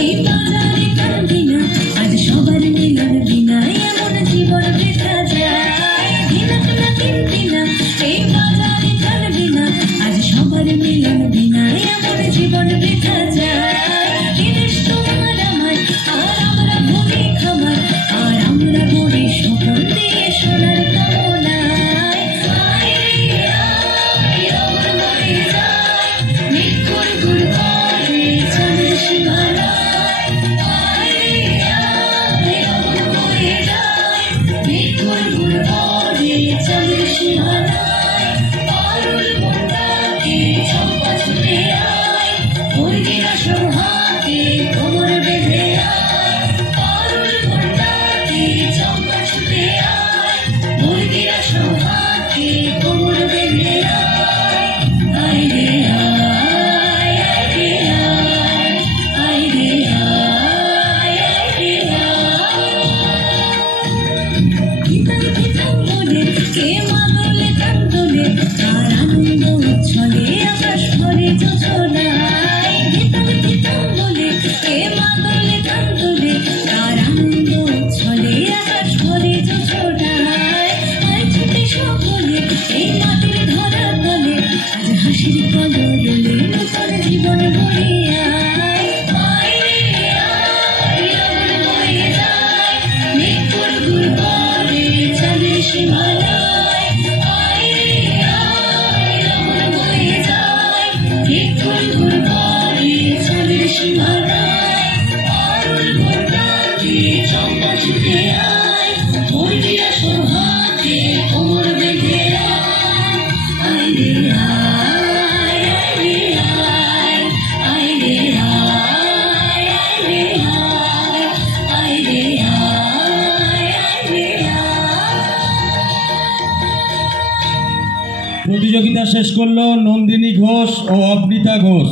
এই বাজারে কাঁদবি না, আজ সবার মিলন বিনা এমন জীবন বৃথা যায়। দিনক না কিনবি না, এই বাজারে কাঁদবি না, আজ সবার মিলন বিনা এমন জীবন বৃথা যায়। বিদেশ তোমার আমার, আর আমরা ভূমি খামার, আর আমরা গড়ি স্বপন দিয়ে সোনার কামনায়। আয় রে আয়, আমার মনে যায় মৃত্যুর গুরবারে চাঁদের সীমানায়। আয় রে আয়, আমার মনে যায় মৃত্যুর গুরবারে চাঁদের সীমানায়। পারুল মনটাকে চম্পা ছুটে আয়, মুরগিরা সৌহাকে কোমর বেঁধে আয়। পারুল মনটাকে চম্পা ছুটে আয়, মুরগিরা সৌহাকে কোমর বেঁধে আয়। আয় রে আয়, আয় রে আয়, আয় রে আয়, আয় রে আয়। ভিতর ভিতর মনে কে মাদলে কান্দলে, তার আনন্দ উচ্ছলে আকাশ ভরে যোজনায়। ভিতর ভিতর মনে কে মাদলে কান্দলে, তার আনন্দ উচ্ছলে আকাশ ভরে যোজনায়। আয় ছুটে সকলে এই মাটির ধরা তলে, আজ হাসির কলরলে নূতন জীবন গড়িয়ে আয়। আয় রে আয়, আমার মনে যায় মৃত্যুর গুরবারে চাঁদের সীমানায়। আয় রে আয়, আমার মনে যায় মৃত্যুর গুরবারে চাঁদের সীমানায়। পারুল মনটাকে চম্পা ছুটে আয়, মুরগিরা সৌহাকে কোমর বেঁধে আয়। আয় রে আয়, আয় রে আয়, আয় রে আয়, আয় রে আয়, আয় রে আয়, আয় রে আয়। প্রতিযোগিতা শেষ করলো নন্দিনী ঘোষ ও অবনীতা ঘোষ।